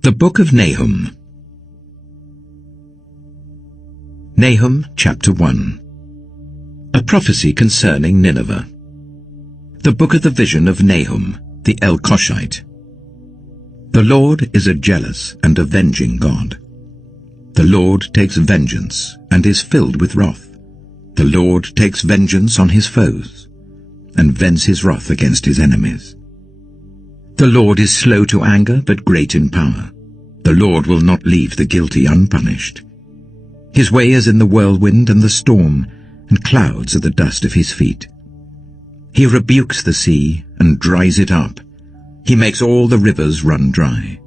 The Book of Nahum. Nahum chapter 1. A prophecy concerning Nineveh. The book of the vision of Nahum, the Elkoshite. The Lord is a jealous and avenging God. The Lord takes vengeance and is filled with wrath. The Lord takes vengeance on his foes and vents his wrath against his enemies. The Lord is slow to anger but great in power. The Lord will not leave the guilty unpunished. His way is in the whirlwind and the storm, and clouds are the dust of his feet. He rebukes the sea and dries it up. He makes all the rivers run dry.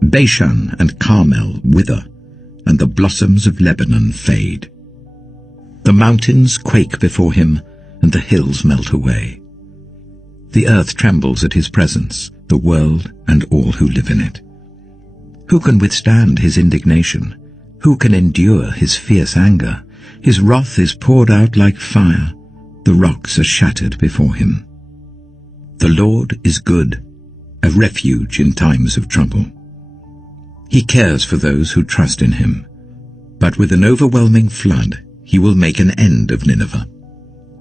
Bashan and Carmel wither, and the blossoms of Lebanon fade. The mountains quake before him, and the hills melt away. The earth trembles at his presence, the world and all who live in it. Who can withstand his indignation? Who can endure his fierce anger? His wrath is poured out like fire. The rocks are shattered before him. The Lord is good, a refuge in times of trouble. He cares for those who trust in him. But with an overwhelming flood, he will make an end of Nineveh.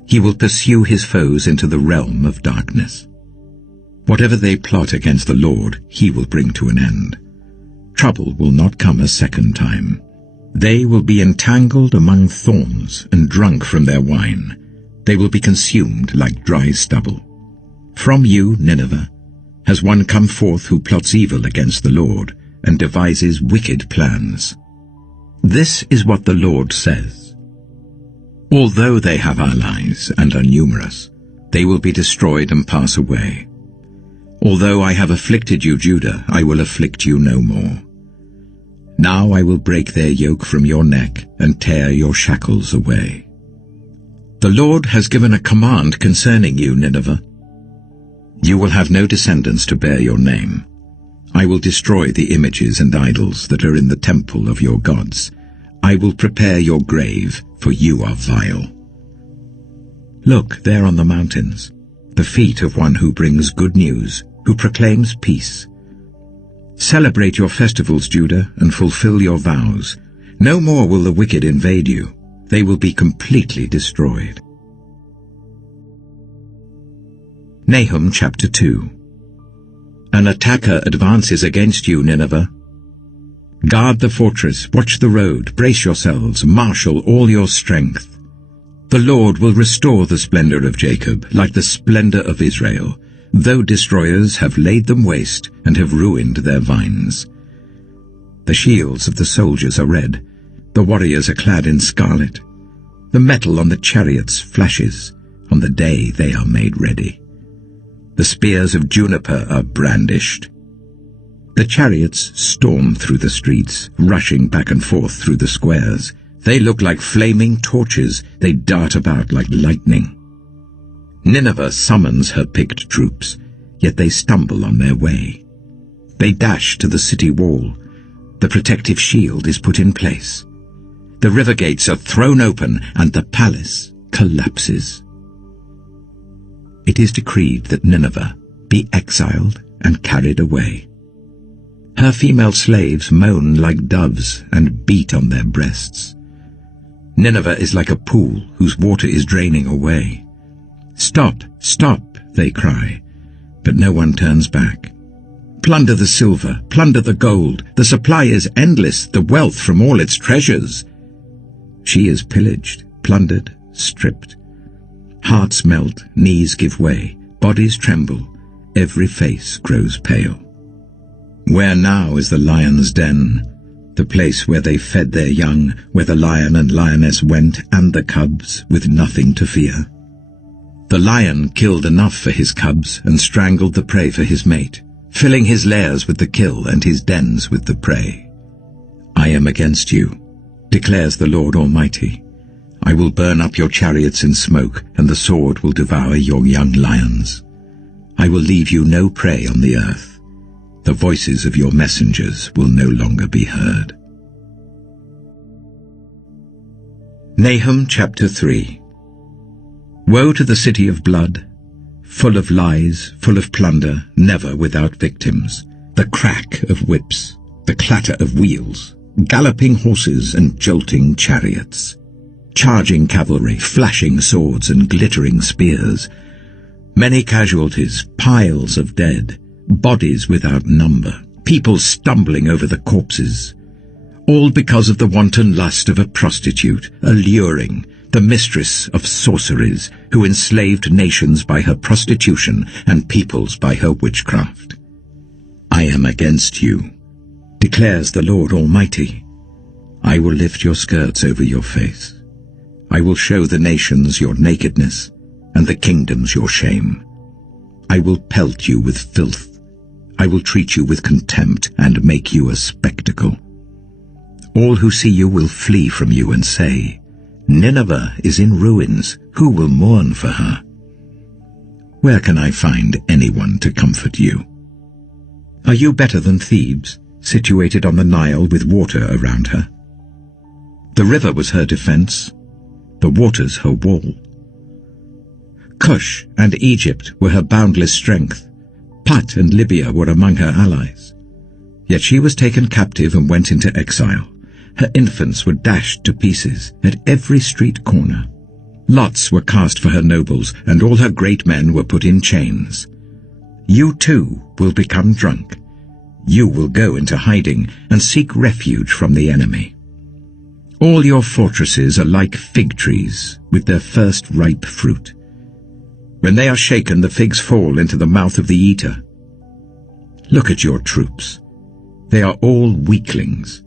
He will pursue his foes into the realm of darkness. Whatever they plot against the Lord, he will bring to an end. Trouble will not come a second time. They will be entangled among thorns and drunk from their wine. They will be consumed like dry stubble. From you, Nineveh, has one come forth who plots evil against the Lord and devises wicked plans. This is what the Lord says. Although they have allies and are numerous, they will be destroyed and pass away. Although I have afflicted you, Judah, I will afflict you no more. Now I will break their yoke from your neck and tear your shackles away. The Lord has given a command concerning you, Nineveh. You will have no descendants to bear your name. I will destroy the images and idols that are in the temple of your gods. I will prepare your grave, for you are vile. Look there on the mountains, the feet of one who brings good news, who proclaims peace. Celebrate your festivals, Judah, and fulfill your vows. No more will the wicked invade you. They will be completely destroyed. Nahum chapter 2. An attacker advances against you, Nineveh. Guard the fortress, watch the road, brace yourselves, marshal all your strength. The Lord will restore the splendor of Jacob, like the splendor of Israel, though destroyers have laid them waste and have ruined their vines. The shields of the soldiers are red, the warriors are clad in scarlet. The metal on the chariots flashes on the day they are made ready. The spears of juniper are brandished. The chariots storm through the streets, rushing back and forth through the squares. They look like flaming torches. They dart about like lightning. Nineveh summons her picked troops, yet they stumble on their way. They dash to the city wall. The protective shield is put in place. The river gates are thrown open, and the palace collapses. It is decreed that Nineveh be exiled and carried away. Her female slaves moan like doves and beat on their breasts. Nineveh is like a pool whose water is draining away. Stop, stop, they cry, but no one turns back. Plunder the silver, plunder the gold. The supply is endless, the wealth from all its treasures. She is pillaged, plundered, stripped. Hearts melt, knees give way, bodies tremble, every face grows pale. Where now is the lion's den, the place where they fed their young, where the lion and lioness went, and the cubs, with nothing to fear? The lion killed enough for his cubs and strangled the prey for his mate, filling his lairs with the kill and his dens with the prey. I am against you, declares the Lord Almighty. I will burn up your chariots in smoke, and the sword will devour your young lions. I will leave you no prey on the earth. The voices of your messengers will no longer be heard. Nahum chapter 3. Woe to the city of blood, full of lies, full of plunder, never without victims, the crack of whips. the clatter of wheels, galloping horses and jolting chariots, charging cavalry, flashing swords and glittering spears, many casualties, piles of dead, bodies without number, people stumbling over the corpses, all because of the wanton lust of a prostitute, alluring, the mistress of sorceries, who enslaved nations by her prostitution and peoples by her witchcraft. I am against you, declares the Lord Almighty. I will lift your skirts over your face. I will show the nations your nakedness, and the kingdoms your shame. I will pelt you with filth. I will treat you with contempt and make you a spectacle. All who see you will flee from you and say, Nineveh is in ruins. Who will mourn for her? Where can I find anyone to comfort you? Are you better than Thebes, situated on the Nile with water around her? The river was her defense, the waters her wall. Cush and Egypt were her boundless strength. Put and Libya were among her allies. Yet she was taken captive and went into exile. Her infants were dashed to pieces at every street corner. Lots were cast for her nobles, and all her great men were put in chains. You too will become drunk. You will go into hiding and seek refuge from the enemy. All your fortresses are like fig trees with their first ripe fruit. When they are shaken, the figs fall into the mouth of the eater. Look at your troops. They are all weaklings.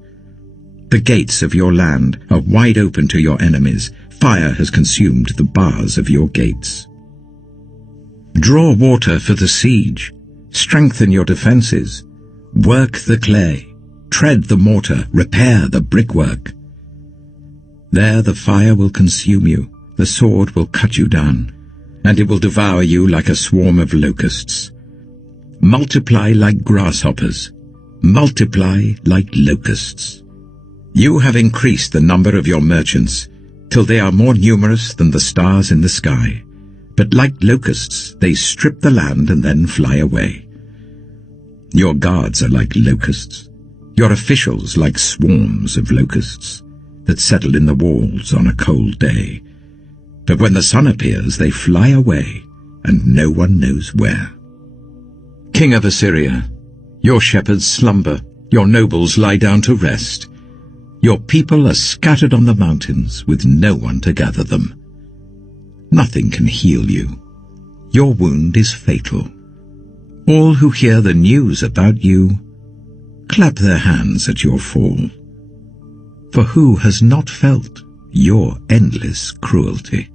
The gates of your land are wide open to your enemies. Fire has consumed the bars of your gates. Draw water for the siege. Strengthen your defenses. Work the clay. Tread the mortar. Repair the brickwork. There the fire will consume you. The sword will cut you down, and it will devour you like a swarm of locusts. Multiply like grasshoppers. Multiply like locusts. You have increased the number of your merchants, till they are more numerous than the stars in the sky. But like locusts, they strip the land and then fly away. Your guards are like locusts, your officials like swarms of locusts that settle in the walls on a cold day. But when the sun appears, they fly away, and no one knows where. King of Assyria, your shepherds slumber, your nobles lie down to rest. Your people are scattered on the mountains with no one to gather them. Nothing can heal you. Your wound is fatal. All who hear the news about you clap their hands at your fall. For who has not felt your endless cruelty?